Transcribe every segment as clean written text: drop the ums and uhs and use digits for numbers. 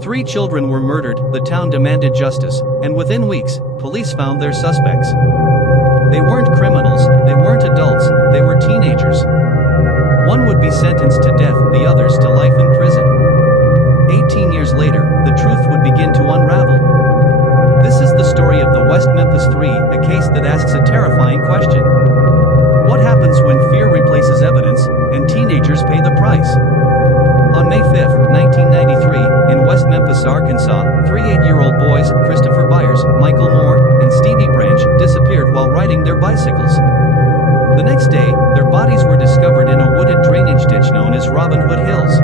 3 children were murdered, the town demanded justice, and within weeks, police found their suspects. They weren't criminals, they weren't adults, they were teenagers. One would be sentenced to death, the others to life in prison. 18 years later, the truth would begin to unravel. This is the story of the West Memphis Three, a case that asks a terrifying question. What happens when fear replaces evidence, and teenagers pay the price? On May 5, 1993, in West Memphis, Arkansas, 3 8-year-old boys, Christopher Byers, Michael Moore, and Stevie Branch, disappeared while riding their bicycles. The next day, their bodies were discovered in a wooded drainage ditch known as Robin Hood Hills.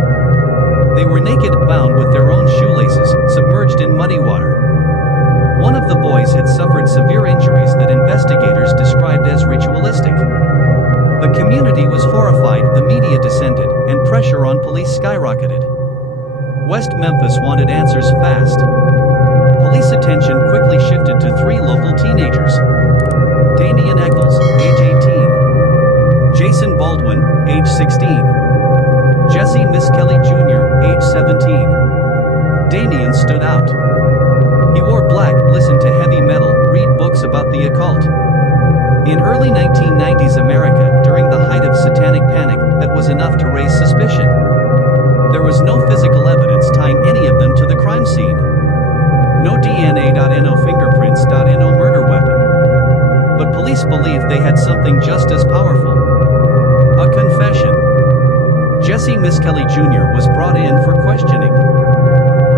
They were naked, bound with their own shoelaces, submerged in muddy water. One of the boys had suffered severe injuries that investigators described as ritualistic. The community was horrified, the media descended, and pressure on police skyrocketed. West Memphis wanted answers fast. Police attention quickly shifted to 3 local teenagers. Damian Eccles, age 18. Jason Baldwin, age 16. Jesse Miskelly Jr., age 17. Damian stood out. He wore black, listened to heavy metal, read books about the occult. In early 1990s America, during the height of satanic panic, that was enough to raise suspicion. There was no physical evidence tying any of them to the crime scene. No DNA.no fingerprints.no murder weapon. But police believed they had something just as powerful. A confession. Jesse Miskelly Jr. was brought in for questioning.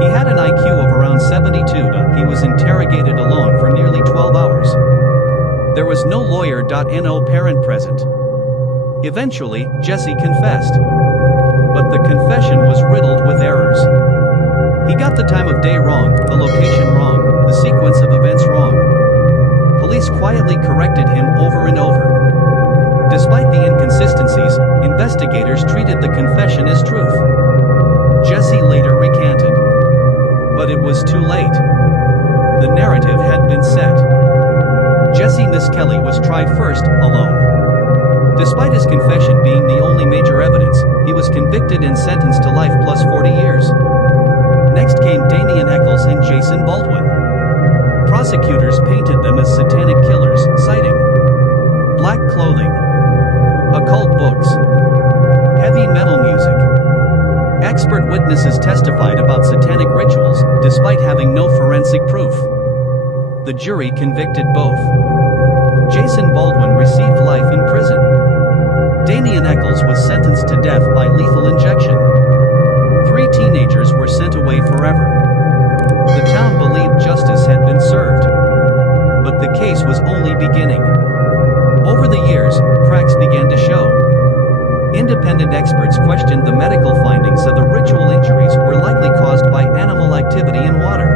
He had an IQ of around 72. He was interrogated alone for nearly 12 hours. There was no lawyer.no parent present. Eventually, Jesse confessed. But the confession was riddled with errors. He got the time of day wrong, the location wrong, the sequence of events wrong. Police quietly corrected him over and over. Despite the inconsistencies, investigators treated the confession as truth. Jesse later recanted. But it was too late. The narrative had been set. Jesse Miskelly was tried first, alone. Despite his confession being the only major evidence, he was convicted and sentenced to life plus 40 years. Next came Damian Eccles and Jason Baldwin. Prosecutors painted them as satanic killers, citing black clothing, occult books, heavy metal music. Expert witnesses testified about satanic rituals, despite having no forensic proof. The jury convicted both. Jason Baldwin received life in prison. Damian Eccles was sentenced to death by lethal injection. 3 teenagers were sent away forever. The town believed justice had been served. But the case was only beginning. Over the years, cracks began to show. Independent experts questioned the medical findings of the ritual injuries were likely caused by animal activity in water.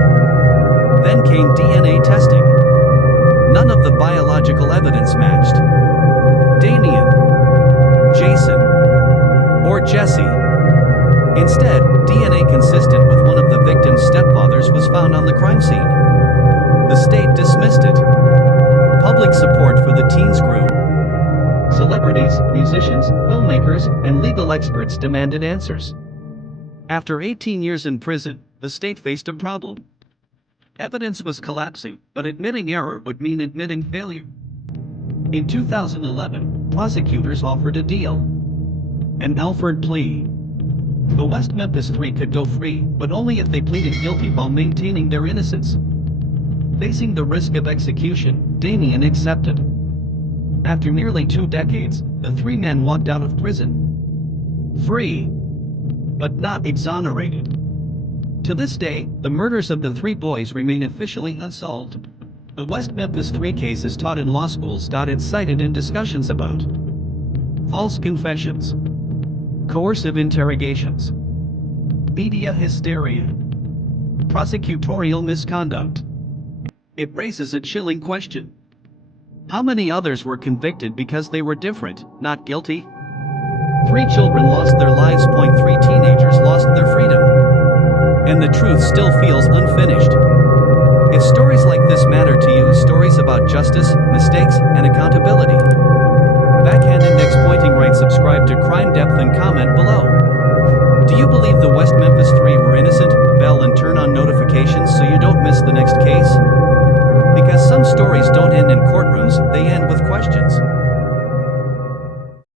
Then came DNA testing. None of the biological evidence matched. Damian, Jason, or Jesse. Instead, DNA consistent with one of the victim's stepfathers was found on the crime scene. The state dismissed it. Public support for the teens grew. Celebrities, musicians, filmmakers, and legal experts demanded answers. After 18 years in prison, the state faced a problem. Evidence was collapsing, but admitting error would mean admitting failure. In 2011, prosecutors offered a deal. An Alford plea. The West Memphis Three could go free, but only if they pleaded guilty while maintaining their innocence. Facing the risk of execution, Damian accepted. After nearly 2 decades, the 3 men walked out of prison. Free, but not exonerated. To this day, the murders of the 3 boys remain officially unsolved. The West Memphis Three case is taught in law schools. It's cited in discussions about false confessions, coercive interrogations, media hysteria, prosecutorial misconduct. It raises a chilling question. How many others were convicted because they were different, not guilty? 3 children lost their lives. 3 teenagers lost their freedom. And the truth still feels unfinished. If stories like this matter to you, stories about justice, mistakes, and accountability, backhand index pointing right, subscribe to Crime Depth and comment below. Do you believe the West Memphis Three were innocent? Bell and Some stories don't end in courtrooms, they end with questions.